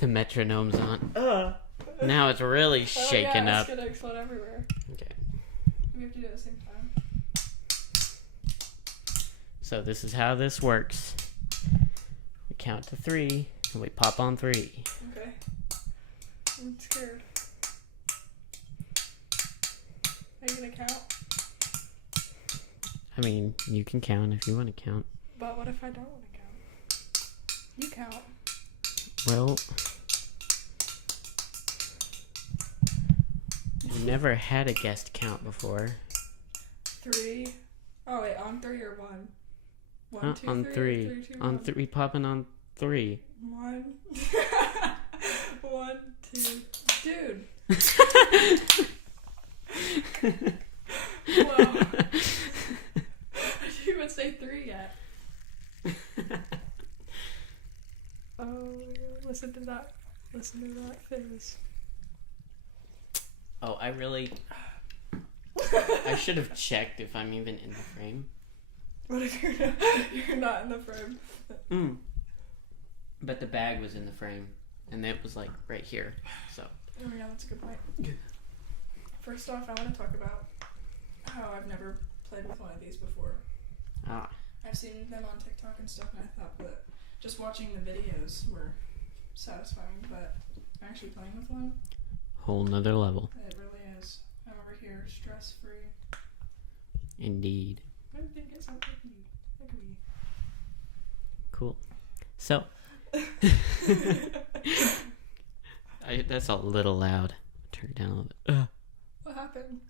The metronome's on. Now it's really shaking up. It's gonna explode everywhere. Okay. We have to do it at the same time. So this is how this works. We count to 3, and we pop on 3. Okay. I'm scared. Are you gonna count? I mean, you can count if you want to count. But what if I don't want to count? You count. Well, you never had a guest count before. 3. Oh wait, on 3 or 1? 1, 2, on 3. 3. 3, 2, on 1. 3. Popping on 3. 1. 1, 2. Dude. Whoa. I didn't even say 3 yet. Oh, listen to that. Listen to that fizz. Oh, I should have checked if I'm even in the frame. What if you're not in the frame? But the bag was in the frame, and it was like right here. So. Oh yeah, that's a good point. First off, I want to talk about how I've never played with one of these before. I've seen them on TikTok and stuff, and I thought that just watching the videos were satisfying, but actually playing with one, Whole nother level. it really is. I'm over here stress-free. Indeed. I didn't think it's something that could be. Cool. So. That's a little loud. Turn it down a little bit. What happened?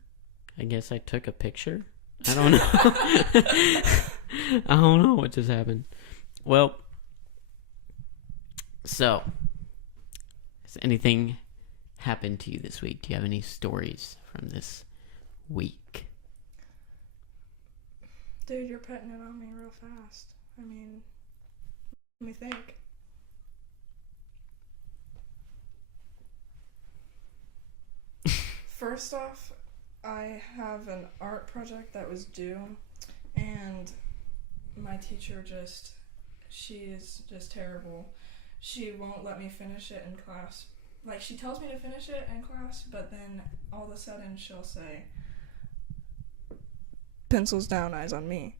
I guess I took a picture. I don't know. I don't know what just happened. Well, so, has anything happened to you this week? Do you have any stories from this week? Dude, you're putting it on me real fast. I mean, let me think. First off, I have an art project that was due, and my teacher she is just terrible. She won't let me finish it in class. Like, she tells me to finish it in class, but then all of a sudden she'll say, pencils down, eyes on me.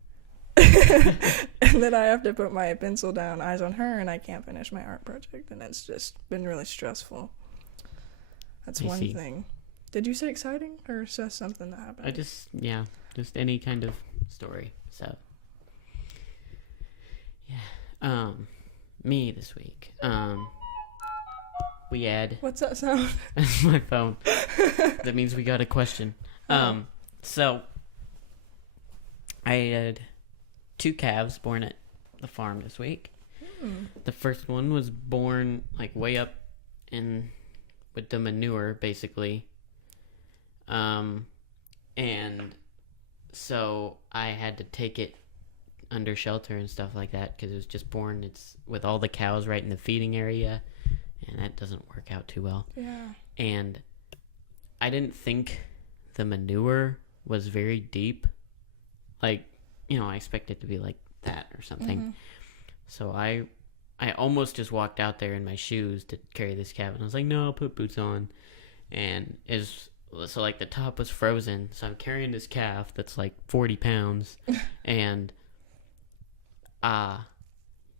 And then I have to put my pencil down, eyes on her, and I can't finish my art project, and it's just been really stressful. That's one thing. Did you say exciting, or just something that happened? Just any kind of story. So, yeah. Me this week. We had... What's that sound? That's my phone. That means we got a question. So, I had 2 calves born at the farm this week. The first one was born, like, way up in... with the manure, basically. And so I had to take it under shelter and stuff like that because it was just born. It's with all the cows right in the feeding area, and that doesn't work out too well. Yeah. And I didn't think the manure was very deep. Like, I expect it to be like that or something. Mm-hmm. So I almost just walked out there in my shoes to carry this calf, and I was like, no, I'll put boots on. And so like the top was frozen, so I'm carrying this calf that's like 40 pounds and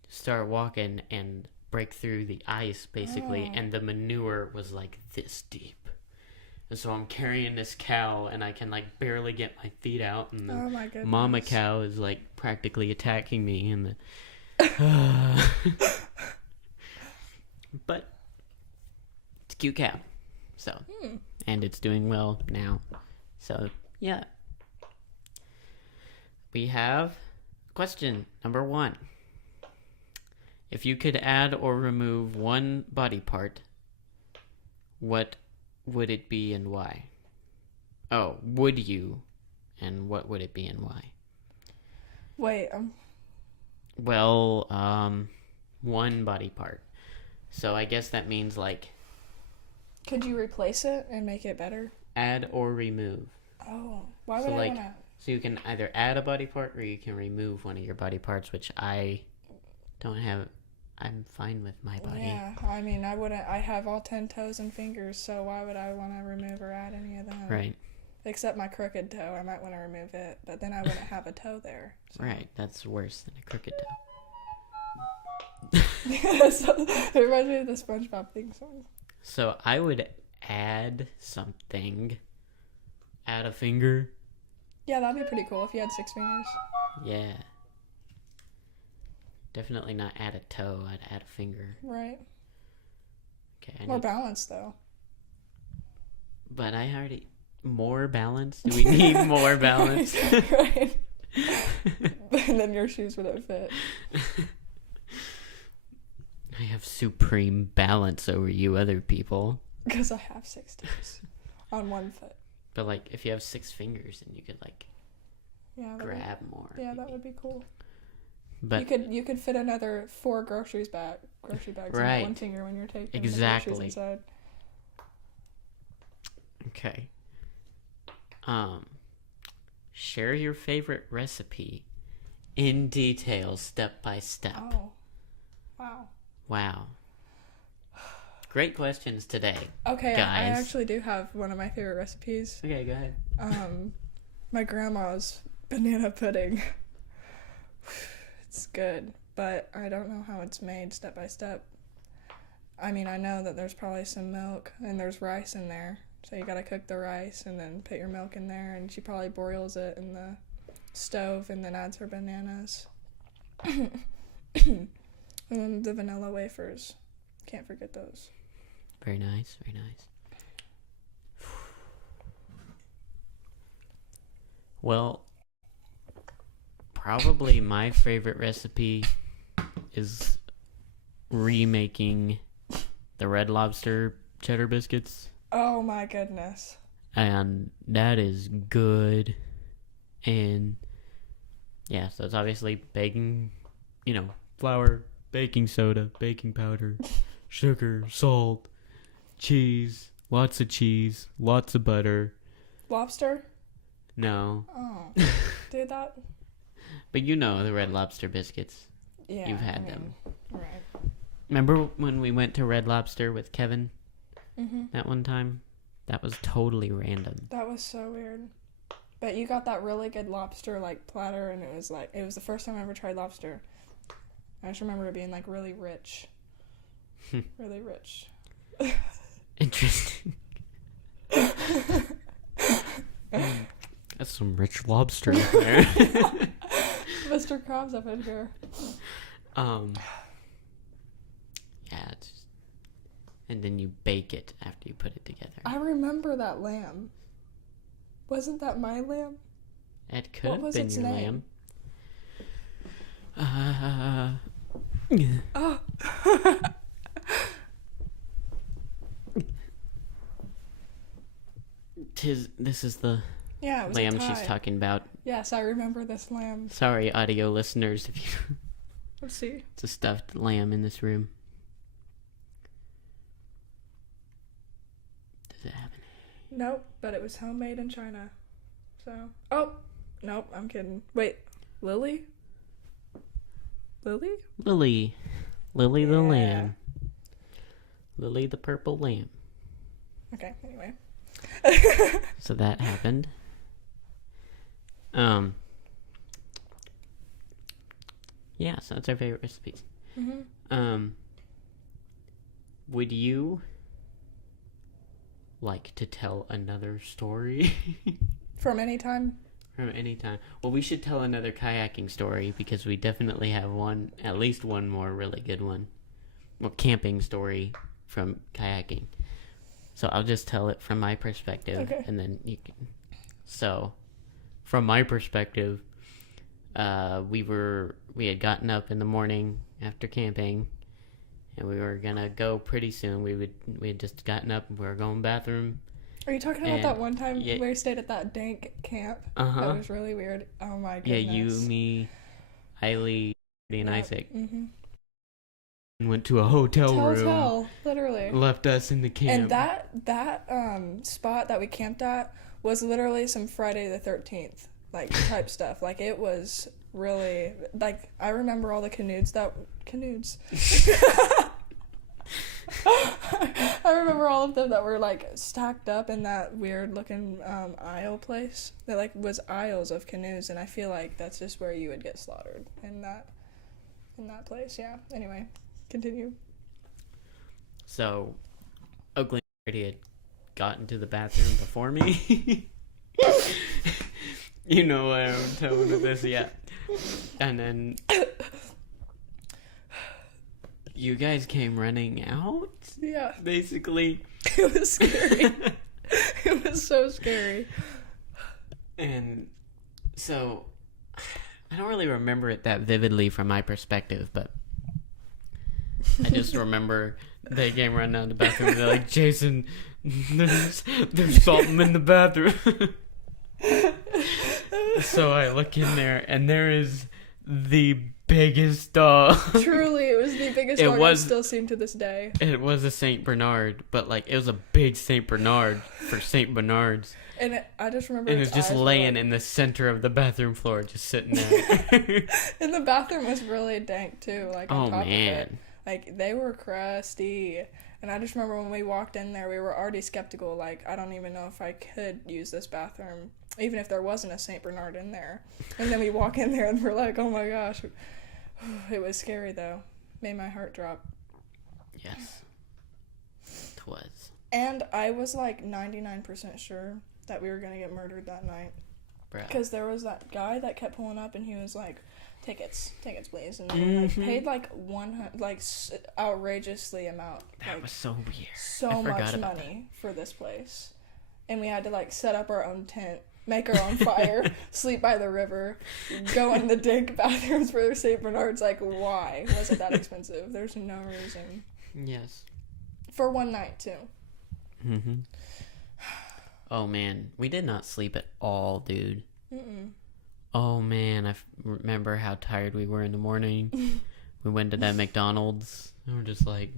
start walking and break through the ice basically, and the manure was like this deep. And so I'm carrying this cow and I can like barely get my feet out, and the mama cow is like practically attacking me, and but it's a cute cow. So, and it's doing well now. So, yeah. We have question number 1. If you could add or remove one body part, what would it be and why? Oh, would you? And what would it be and why? Wait, Well, one body part. So I guess that means like... Could you replace it and make it better? Add or remove. Oh, why would I want to... So you can either add a body part or you can remove one of your body parts, which I don't have... I'm fine with my body. Yeah, I mean, I have all 10 toes and fingers, so why would I want to remove or add any of them? Right. Except my crooked toe, I might want to remove it, but then I wouldn't have a toe there. So. Right, that's worse than a crooked toe. So, it reminds me of the SpongeBob theme song. So I would add something. Add a finger. Yeah, that'd be pretty cool if you had 6 fingers. Yeah. Definitely not add a toe. I'd add a finger. Right. Okay. More balance, though. But I already... More balance? Do we need more balance? Right. And then your shoes wouldn't fit. I have supreme balance over you other people. Because I have 6 toes on one foot. But, like, if you have 6 fingers, then you could, like, grab more. Yeah, that would be cool. But you could fit another 4 grocery bags right. on one finger when you're taking exactly. the groceries inside. Okay. Share your favorite recipe in detail, step by step. Oh. Wow. Great questions today. Okay, guys. I actually do have one of my favorite recipes. Okay, go ahead. My grandma's banana pudding. It's good, but I don't know how it's made step by step. I mean, I know that there's probably some milk and there's rice in there. So you gotta cook the rice and then put your milk in there, and she probably broils it in the stove and then adds her bananas. And then the vanilla wafers. Can't forget those. Very nice, very nice. Well, probably my favorite recipe is remaking the Red Lobster cheddar biscuits. Oh my goodness. And that is good. And yeah, so it's obviously baking, flour, baking soda, baking powder, sugar, salt, cheese, lots of butter. Lobster? No. Oh. Dude, that... But the Red Lobster biscuits. Yeah. You've had them. Right. Remember when we went to Red Lobster with Kevin? Mm-hmm. That one time? That was totally random. That was so weird. But you got that really good lobster, platter, and it was the first time I ever tried lobster. I just remember it being, really rich. Really rich. Interesting. That's some rich lobster in there. Mr. Krabs up in here. Yeah, it's just... And then you bake it after you put it together. I remember that lamb. Wasn't that my lamb? It could have was been its your name? lamb. Oh. This is the Yeah, it was lamb a tie. she's talking about. Yes, I remember this lamb. Sorry, audio listeners, if you... Let's see. It's a stuffed lamb in this room. Does it have any? Nope, but it was homemade in China. So... Oh! Nope, I'm kidding. Wait, Lily? Lily? Lily the Yeah. lamb. Lily the purple lamb. Okay, anyway. So that happened. Yeah, so that's our favorite recipes. Mm-hmm. Would you like to tell another story? From any time? From any time. Well, we should tell another kayaking story because we definitely have at least one more really good one. Well, camping story from kayaking. So I'll just tell it from my perspective, Okay. and then you can. So, from my perspective, we had gotten up in the morning after camping, and we were gonna go pretty soon. We had just gotten up and we were going to the bathroom. Are you talking about that one time yeah. we stayed at that Dank camp? Uh-huh. That was really weird. Oh my goodness. Yeah, you, me, Eileen, and Isaac. Mm-hmm. And went to a hotel room. Literally. Left us in the camp. And that spot that we camped at was literally some Friday the 13th type stuff. It was really, like, I remember all the canoes. I remember all of them that were, like, stacked up in that weird-looking aisle place. That, like, was aisles of canoes, and I feel like that's just where you would get slaughtered in that place. Yeah. Anyway, continue. So, Oakley already had gotten to the bathroom before me. You know what I'm telling with this, yeah. And then you guys came running out? Yeah. Basically. It was scary. It was so scary. And so, I don't really remember it that vividly from my perspective, but I just remember they came running out of the bathroom and they're like, Jason, there's something in the bathroom. So I look in there and there is the biggest dog. Truly, it was the biggest dog I've still seen to this day. It was a Saint Bernard, but like it was a big Saint Bernard for Saint Bernards. And I just remember it was just laying in the center of the bathroom floor, just sitting there. And the bathroom was really dank too, like on top of it. Like they were crusty. And I just remember when we walked in there, we were already skeptical. Like, I don't even know if I could use this bathroom, even if there wasn't a St. Bernard in there. And then we walk in there and we're like, oh my gosh. It was scary, though. Made my heart drop. Yes. It was. And I was like 99% sure that we were going to get murdered that night. Because there was that guy that kept pulling up and he was like, tickets please, and we like paid like outrageously amount. That was so weird. So much money for this place, and we had to like set up our own tent, make our own fire, sleep by the river, go in the Dank bathrooms for St. Bernard's. Like, why was it that expensive? There's no reason. Yes. For one night too. Mm-hmm. Oh man, we did not sleep at all, dude. Oh man, I remember how tired we were in the morning. We went to that McDonald's and we're just like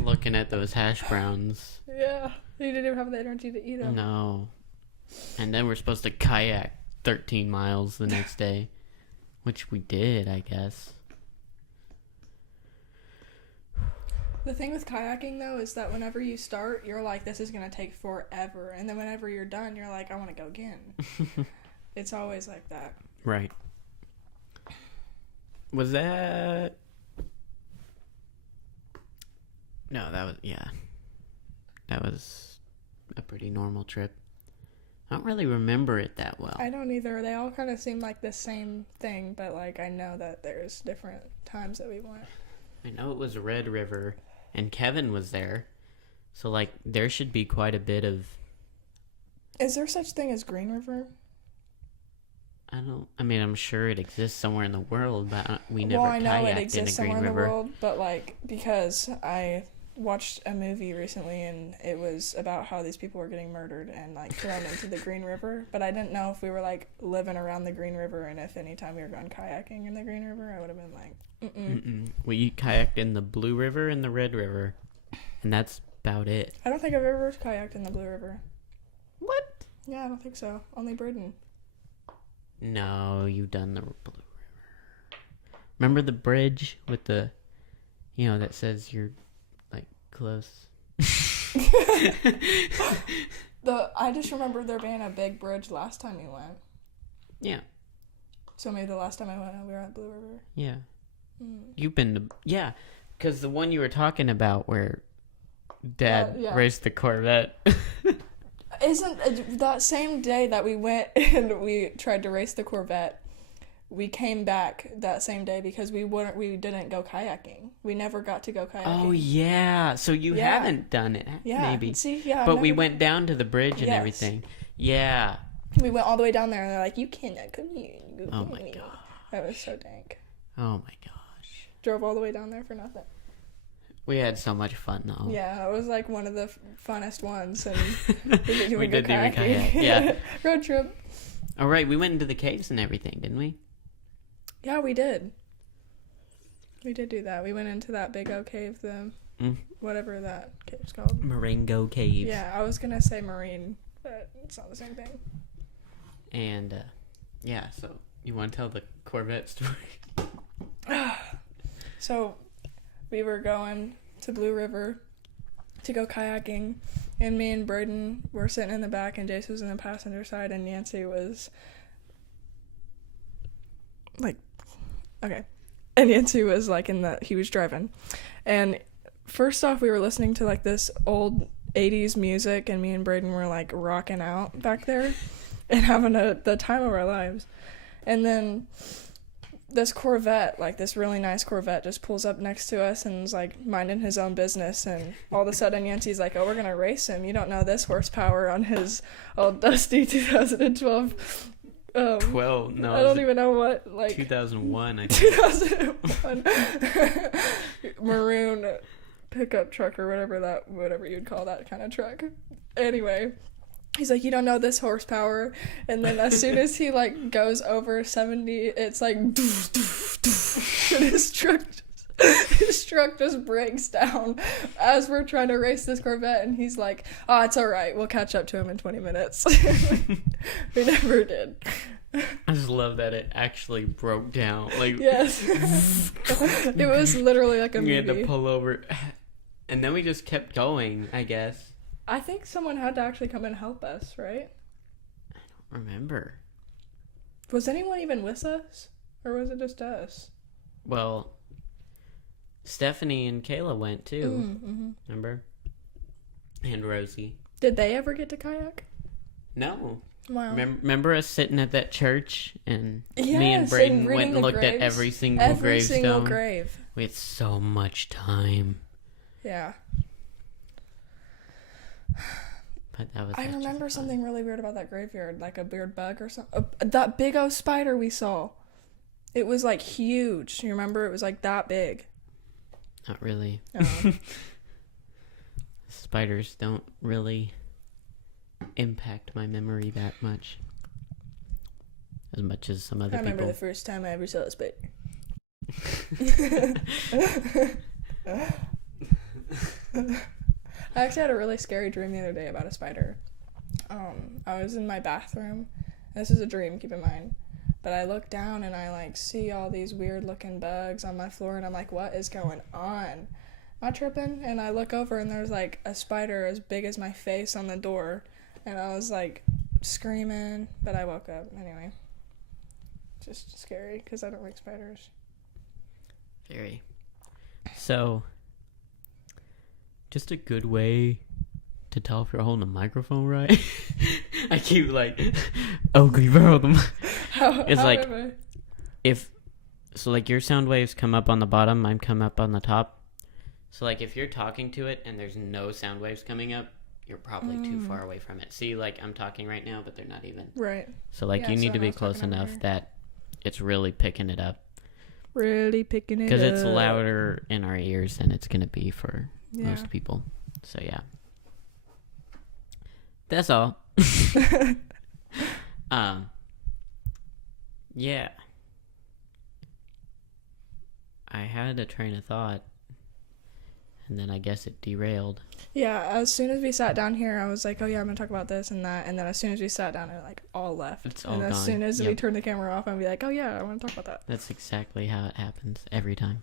looking at those hash browns. Yeah, you didn't even have the energy to eat them. No. And then we're supposed to kayak 13 miles the next day, which we did, I guess. The thing with kayaking, though, is that whenever you start, you're like, this is going to take forever. And then whenever you're done, you're like, I want to go again. It's always like that. Right. Was that... No, that was... Yeah. That was a pretty normal trip. I don't really remember it that well. I don't either. They all kind of seem like the same thing, but, like, I know that there's different times that we went. I know it was Red River, and Kevin was there. So, like, there should be quite a bit of... Is there such thing as Green River? I mean, I'm sure it exists somewhere in the world, but we never kayaked in a Green River. Well, I know it exists somewhere in the world, but, like, because I watched a movie recently, and it was about how these people were getting murdered and, like, thrown into the Green River, but I didn't know if we were, like, living around the Green River, and if any time we were going kayaking in the Green River, I would have been like, We kayaked in the Blue River and the Red River, and that's about it. I don't think I've ever kayaked in the Blue River. What? Yeah, I don't think so. Only Britain. No, you've done the Blue River. Remember the bridge with the, that says you're, like, close? I just remember there being a big bridge last time we went. Yeah. So maybe the last time I went, we were at Blue River. Yeah. You've been to... Yeah, because the one you were talking about where Dad raced the Corvette... Isn't that same day that we went and we tried to race the Corvette, we came back that same day because we didn't go kayaking. We never got to go kayaking. Oh yeah, so you haven't done it, maybe. See, yeah. But we went down to the bridge and everything. Yeah. We went all the way down there and they're like, you cannot come here. Oh my god. That was so dank. Oh my gosh. Drove all the way down there for nothing. We had so much fun though. Yeah, it was like one of the funnest ones. And we did do a kayak. Yeah. Road trip. All right, we went into the caves and everything, didn't we? Yeah, we did. We did do that. We went into that big old cave, whatever that cave's called. Marengo Cave. Yeah, I was gonna say marine, but it's not the same thing. And so You want to tell the Corvette story? So, we were going to Blue River to go kayaking, and me and Braden were sitting in the back, and Jace was in the passenger side, and Nancy was like, okay. And Nancy was like he was driving. And first off, we were listening to like this old 80s music, and me and Braden were like rocking out back there and having the time of our lives. And then this Corvette, like this really nice Corvette, just pulls up next to us and is like minding his own business. And all of a sudden Yancy's like, oh, we're going to race him. You don't know this horsepower on his old dusty 2012. 12, no. I don't even know what, like. 2001, I think. 2001. Maroon pickup truck or whatever you'd call that kind of truck. Anyway. He's like, you don't know this horsepower. And then as soon as he, like, goes over 70, it's like, doof, doof, doof, and his truck just breaks down as we're trying to race this Corvette. And he's like, oh, it's all right. We'll catch up to him in 20 minutes. We never did. I just love that it actually broke down. Like, yes. It was literally like a movie. We had to pull over. And then we just kept going, I guess. I think someone had to actually come and help us, right? I don't remember. Was anyone even with us? Or was it just us? Well, Stephanie and Kayla went too. Mm-hmm. Remember? And Rosie. Did they ever get to kayak? No. Wow. Remember us sitting at that church and yes, me and Braden and went and looked graves. at every single gravestone? Every single grave. We had so much time. Yeah. But that was I remember something really weird about that graveyard, like a weird bug or something. That big old spider we saw. It was like huge. You remember? It was like that big. Not really. Oh. Spiders don't really impact my memory that much. As much as some other people. I remember the first time I ever saw a spider. I actually had a really scary dream the other day about a spider. I was in my bathroom. This is a dream, keep in mind. But I look down and I like see all these weird looking bugs on my floor, and I'm like, what is going on? Am I tripping? And I look over and there's like a spider as big as my face on the door, and I was like screaming, but I woke up anyway. Just scary because I don't like spiders. Very. So, just a good way to tell if you're holding a microphone right. I keep like, Oakley, hold them. It's like, if, so like your sound waves come up on the bottom, mine come up on the top. So like if you're talking to it and there's no sound waves coming up, you're probably too far away from it. See, like I'm talking right now, but they're not even. Right. So like you need to be close enough that it's really picking it up. Really picking it up. Because it's louder in our ears than it's going to be for most people. So yeah. That's all. Yeah. I had a train of thought, and then I guess it derailed. Yeah, as soon as we sat down here, I was like, oh yeah, I'm going to talk about this and that, and then as soon as we sat down, it like all left. It's all and as gone. soon as we turned the camera off, I'd be like, oh yeah, I want to talk about that. That's exactly how it happens every time.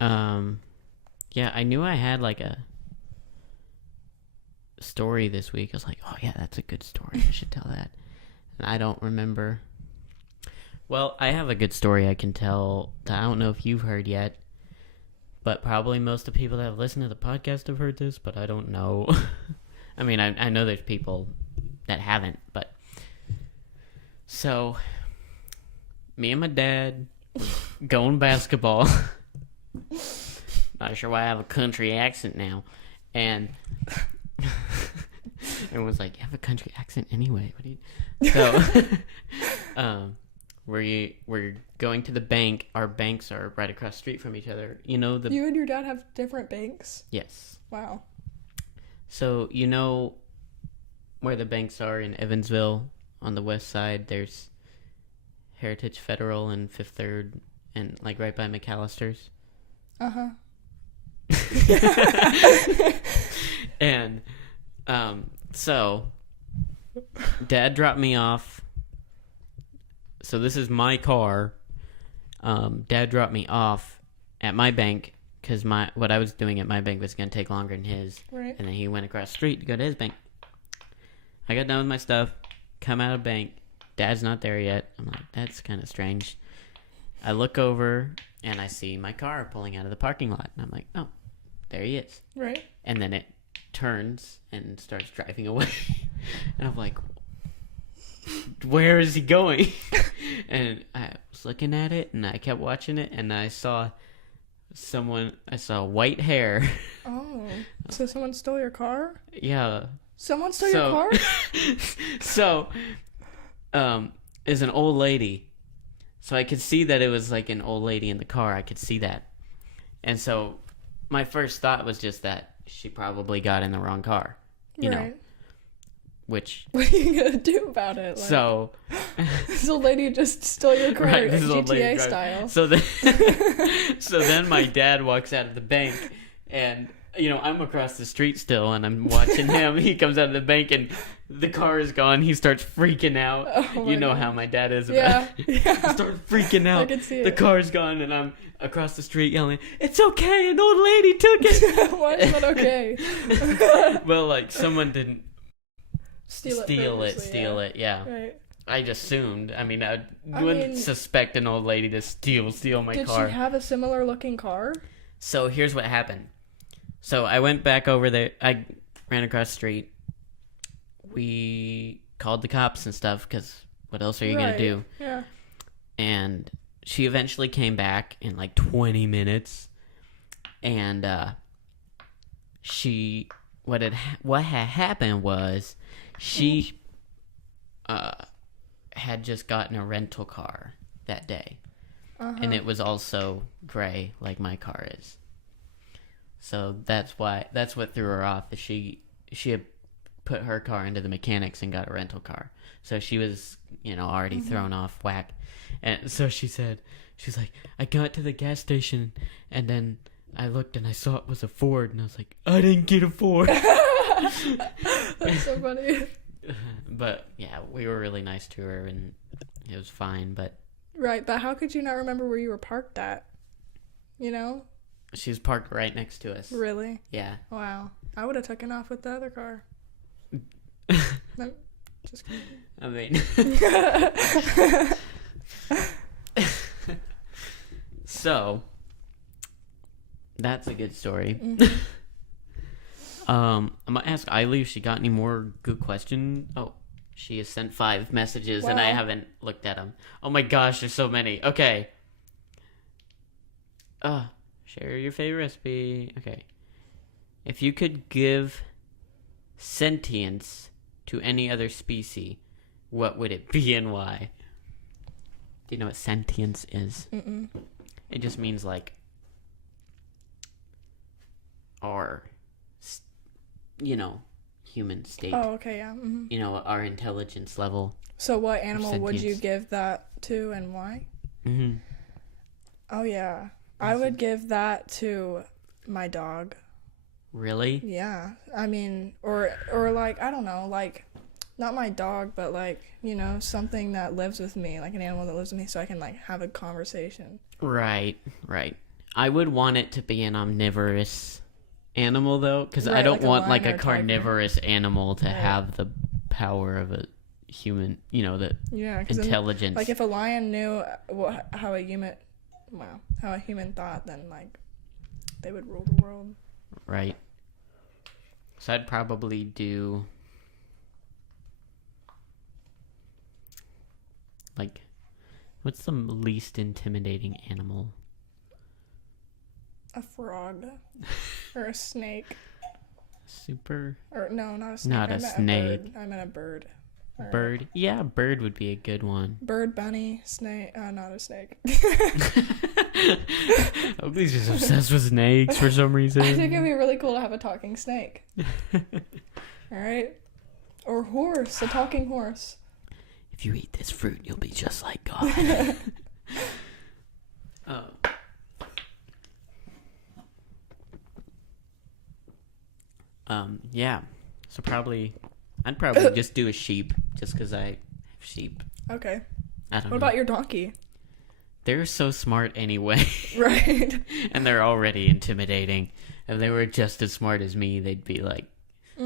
Yeah, I knew I had like a story this week. I was like, oh yeah, that's a good story. I should tell that. And I don't remember. Well, I have a good story I can tell that I don't know if you've heard yet, but probably most of the people that have listened to the podcast have heard this, but I don't know. I mean, I know there's people that haven't, but so me and my dad going basketball. Not sure why I have a country accent now. And everyone's like, you have a country accent anyway. What do you... So, we're going to the bank. Our banks are right across the street from each other. You know the... You and your dad have different banks? Yes. Wow. So, you know where the banks are in Evansville on the west side? There's Heritage Federal and Fifth Third and like right by McAllister's. Uh-huh. And so Dad dropped me off So this is my car. Dad dropped me off at my bank because what I was doing at my bank was going to take longer than his. Right. And then he went across the street to go to his bank. I got done with my stuff, come out of bank. Dad's not there yet. I'm like, that's kind of strange. I look over and I see my car pulling out of the parking lot. And I'm like, oh, there he is. Right. And then it turns and starts driving away. And I'm like, where is he going? And I was looking at it and I kept watching it and I saw white hair. Oh, so someone stole your car? Yeah. Someone stole your car? So, is an old lady. So I could see that it was like an old lady in the car. I could see that. And so my first thought was just that she probably got in the wrong car. You know. Which... What are you going to do about it? Like, so... this old lady just stole your car, right, this old lady GTA style. So then my dad walks out of the bank and... You know, I'm across the street still, and I'm watching him. He comes out of the bank, and the car is gone. He starts freaking out. Oh you know God. How my dad is about it. He starts freaking out. I can see the it. car's gone, and I'm across the street yelling, "It's okay, an old lady took it." Why is that okay? Well, like, someone didn't Steal it, yeah. Right. I just assumed. I mean, I wouldn't suspect an old lady to steal my car. Did she have a similar looking car? So here's what happened. So I went back over there. I ran across the street. We called the cops and stuff because what else are you going to do? Yeah. And she eventually came back in like 20 minutes. And what had happened was she had just gotten a rental car that day. Uh-huh. And it was also gray like my car is. So that's what threw her off. That she had put her car into the mechanics and got a rental car. So she was, already thrown off whack. And so she's like, I got to the gas station and then I looked and I saw it was a Ford and I was like, I didn't get a Ford. That's so funny. But yeah, we were really nice to her and it was fine. But right, but how could you not remember where you were parked at? She was parked right next to us. Really? Yeah. Wow. I would have taken off with the other car. No, just kidding. I mean... So, that's a good story. Mm-hmm. I'm going to ask Eiley if she got any more good questions. Oh, she has sent 5 messages and I haven't looked at them. Oh my gosh, there's so many. Okay. Share your favorite recipe. Okay. If you could give sentience to any other species, what would it be and why? Do you know what sentience is? Mm-mm. It just means like our, human state. Oh, okay, yeah. Mm-hmm. Our intelligence level. So what animal would you sentience. give that to and why? Mm-hmm. Oh, yeah. I would give that to my dog. Really? Yeah. I mean, or like, I don't know, like, not my dog, but like, something that lives with me, like an animal that lives with me, so I can like have a conversation. Right. I would want it to be an omnivorous animal though, because Right, I don't like a want lion like or a a tiger. carnivorous animal to Right. have the power of a human, the Yeah. 'Cause intelligence. then, like if a lion knew how a human thought, then like they would rule the world. Right. So I'd probably do like, what's the least intimidating animal? A frog. Or a snake. Super Or no, not a snake. Not a snake. I meant a bird. Or bird. Yeah, bird would be a good one. Bird, bunny, snake. Not a snake. Oakley's just obsessed with snakes for some reason. I think it'd be really cool to have a talking snake. Alright? Or horse. A talking horse. If you eat this fruit, you'll be just like God. Oh. Yeah. So I'd probably just do a sheep, just because I have sheep. Okay. I don't know. What about your donkey? They're so smart anyway. Right. And they're already intimidating. If they were just as smart as me, they'd be like, I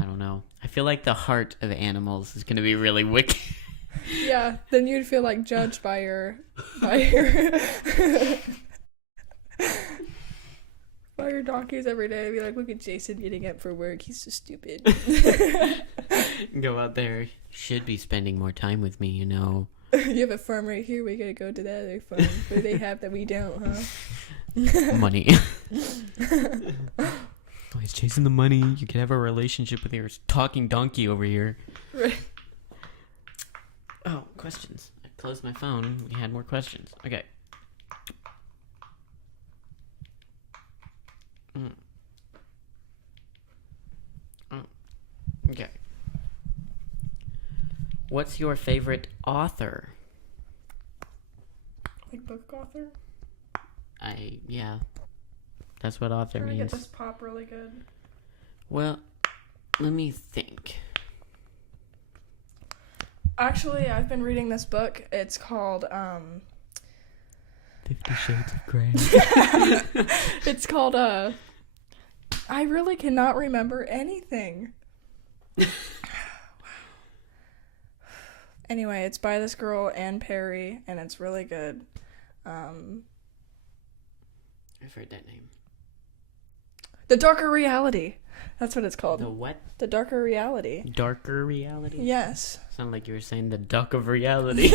don't know. I feel like the heart of animals is going to be really wicked. Yeah, then you'd feel like judged by your by your donkeys every day. Be like, look at Jason getting up for work. He's so stupid. Go out there. Should be spending more time with me, you know. You have a farm right here. We gotta go to that other farm. What do they have that we don't, huh? Money. Oh, he's chasing the money. You could have a relationship with your talking donkey over here. Right. Oh, questions. I closed my phone. We had more questions. Okay. Oh. Okay. What's your favorite author? Like book author? Yeah. That's what author Trying to means. get this pop really good. Well, let me think. Actually, I've been reading this book. It's called 50 Shades of Grey. it's called I really cannot remember anything. Anyway, it's by this girl, Anne Perry, and it's really good. I've heard that name. The Darker Reality. That's what it's called. The what? The Darker Reality. Darker reality? Yes. Sound like you were saying the duck of reality.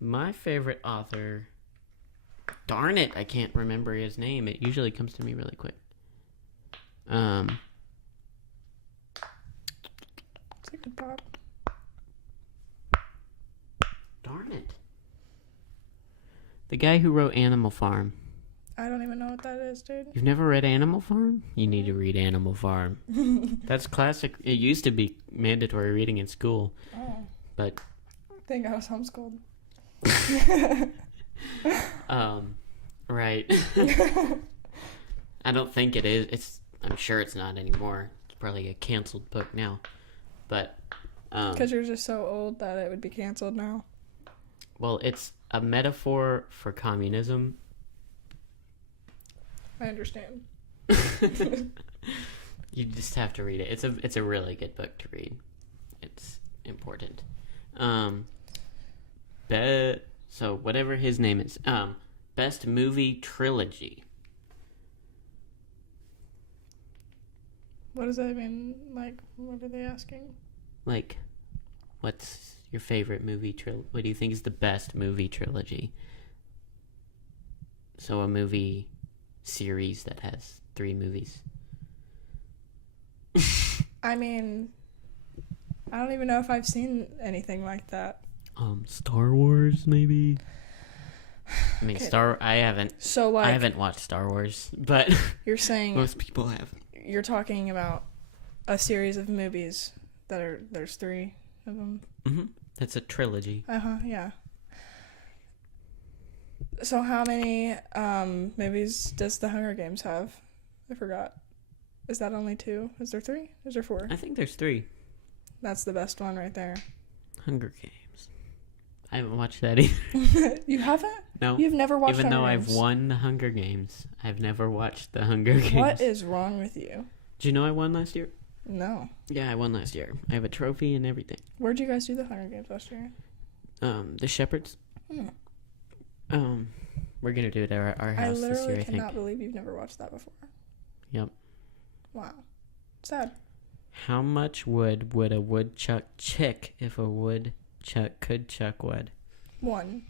My favorite author. Darn it, I can't remember his name. It usually comes to me really quick. Take a pop. Darn it. The guy who wrote Animal Farm. I don't even know what that is, dude. You've never read Animal Farm? You need to read Animal Farm. That's classic. It used to be mandatory reading in school. Oh. But I think I was homeschooled. Right. I don't think it is. I'm sure it's not anymore. It's probably a canceled book now. But because you're just so old that it would be canceled now. Well, it's a metaphor for communism. I understand. You just have to read it. It's a really good book to read. It's important. So whatever his name is. Best movie trilogy. What does that mean? Like, what are they asking? Like, what's your favorite movie trilogy? What do you think is the best movie trilogy? So a movie series that has 3 movies. I mean, I don't even know if I've seen anything like that. Star Wars, maybe? I mean, Okay. I haven't. So, like, I haven't watched Star Wars, but you're saying most people have. you're talking about a series of movies there's 3 of them. Mm-hmm. That's a trilogy. Yeah. So how many movies does The Hunger Games have? I forgot. Is that only 2? Is there 3? Is there 4? I think there's 3. That's the best one right there. Hunger Games. I haven't watched that either. You haven't? No. You've never watched Even though Hunger I've Games? won the Hunger Games, I've never watched the Hunger Games. What is wrong with you? Did you know I won last year? No. Yeah, I won last year. I have a trophy and everything. Where'd you guys do the Hunger Games last year? The Shepherds. We're gonna do it at our I house this year, literally I think. cannot believe you've never watched that before. Yep. Wow. Sad. How much wood would a woodchuck chick if a woodchuck could chuck wood? 1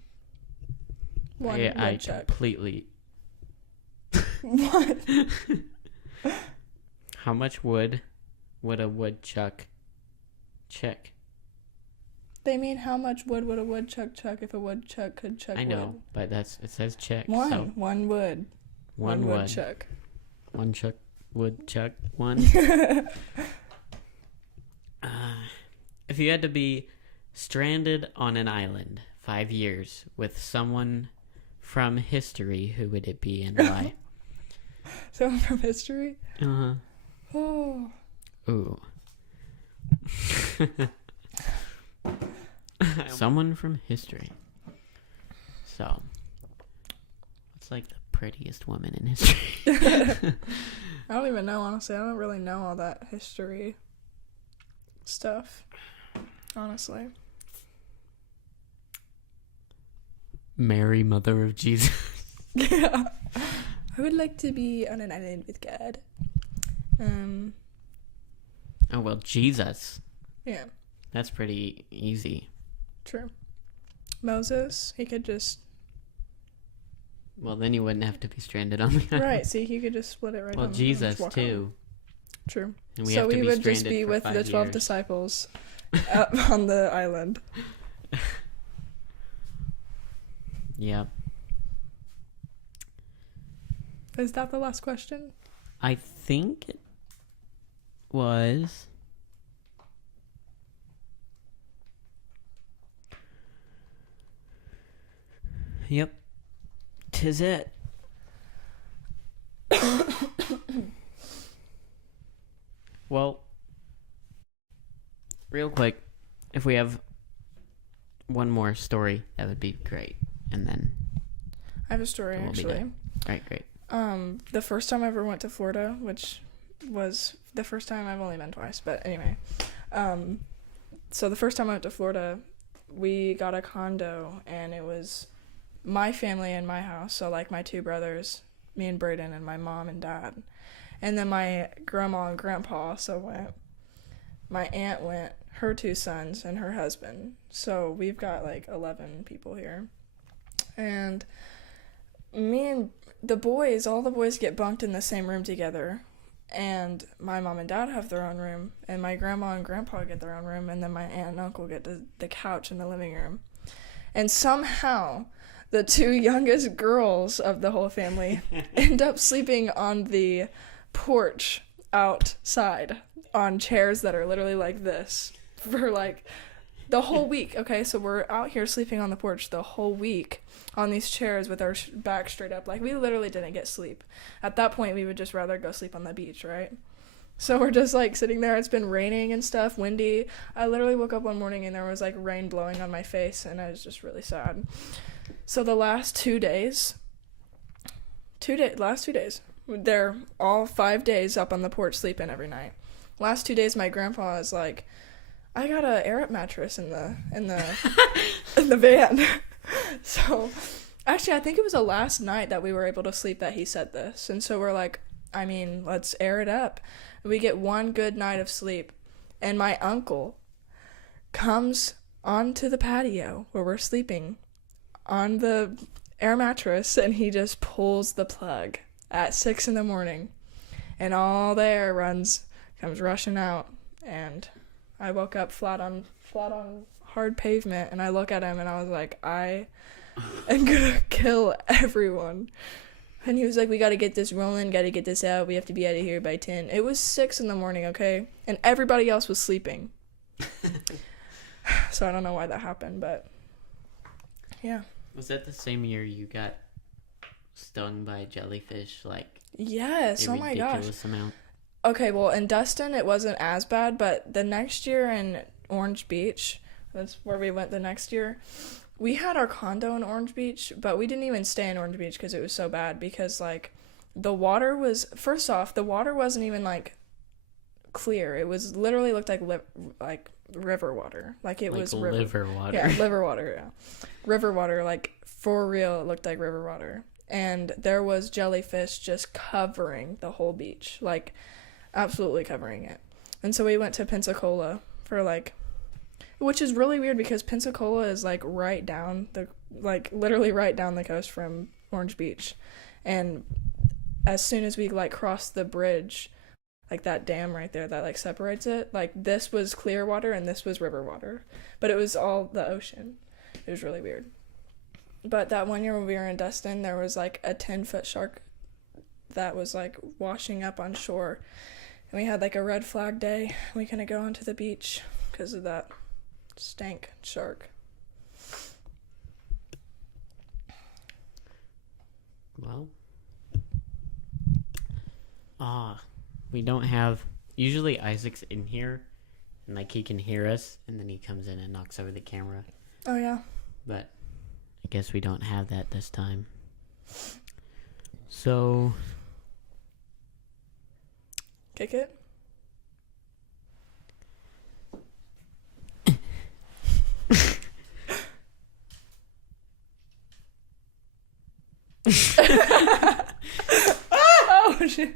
I woodchuck. completely. What? How much wood would a woodchuck chick? They mean how much wood would a woodchuck chuck if a woodchuck could chuck wood? I know, but it says chick. 1. So 1 wood. one wood. woodchuck. One chuck. Woodchuck. 1. If you had to be stranded on an island 5 years with someone from history, who would it be and why? Someone from history? Uh-huh. Oh. Ooh. Someone from history. So, what's like the prettiest woman in history? I don't even know, honestly. I don't really know all that history stuff, honestly. Mary, mother of Jesus. Yeah. I would like to be on an island with God. Oh, well, Jesus. Yeah. That's pretty easy. True. Moses, he could just... Well, then you wouldn't have to be stranded on the island. Right, see, he could just split it right Well, on Jesus, walk too. on. True. And So we would just stranded be for with 5 the 12 years. disciples up on the island. Yep. Is that the last question? I think it was... Yep. 'Tis it. Well, real quick, if we have one more story, that would be great. And then... I have a story, We'll be actually. done. Alright, great. The first time I ever went to Florida, which was the first time I've only been twice, but anyway. So the first time I went to Florida, we got a condo, and it was my family and my house. So, like, my 2 brothers, me and Brayden, and my mom and dad. And then my grandma and grandpa also went. My aunt went, her 2 sons, and her husband. So we've got, like, 11 people here. And me and the boys, all the boys get bunked in the same room together. And my mom and dad have their own room. And my grandma and grandpa get their own room. And then my aunt and uncle get the couch in the living room. And somehow, the 2 youngest girls of the whole family end up sleeping on the porch outside on chairs that are literally like this for like the whole week. Okay, so we're out here sleeping on the porch the whole week on these chairs with our back straight up. Like, we literally didn't get sleep. At that point, we would just rather go sleep on the beach, right? So we're just like sitting there. It's been raining and stuff, windy. I literally woke up one morning and there was like rain blowing on my face, and I was just really sad. So the last 2 days, they're all 5 days up on the porch sleeping every night. Last 2 days, my grandpa is like, I got a air up mattress in the in the van. So actually, I think it was the last night that we were able to sleep that he said this. And so we're like, I mean, let's air it up. We get one good night of sleep, and my uncle comes onto the patio where we're sleeping on the air mattress, and he just pulls the plug at 6 a.m, and all the air comes rushing out, and I woke up flat on hard pavement, and I look at him and I was like, I am gonna kill everyone. And he was like, we gotta get this rolling, gotta get this out, we have to be out of here by 10. It was 6 a.m, okay? And everybody else was sleeping. So I don't know why that happened, but yeah. Was that the same year you got stung by a jellyfish, like, Yes, a oh my gosh. ridiculous amount? Okay, well, in Dustin, it wasn't as bad, but the next year in Orange Beach, that's where we went the next year, we had our condo in Orange Beach, but we didn't even stay in Orange Beach because it was so bad, because, like, the water was, first off, the water wasn't even, like, clear. It was literally looked like river water. Like, it like was liver water. Yeah, liver water, yeah. River water, like, for real, it looked like river water. And there was jellyfish just covering the whole beach, like, absolutely covering it. And so we went to Pensacola for, like, which is really weird because Pensacola is, like, literally right down the coast from Orange Beach. And as soon as we, like, crossed the bridge, like, that dam right there that, like, separates it, like, this was clear water and this was river water. But it was all the ocean. It was really weird. But that one year when we were in Dustin, there was, like, a 10-foot shark that was, like, washing up on shore. And we had, like, a red flag day. We couldn't go onto the beach because of that stank shark. Well, we don't have, usually Isaac's in here, and like he can hear us, and then he comes in and knocks over the camera. Oh yeah. But I guess we don't have that this time. So Kick it. Oh shit.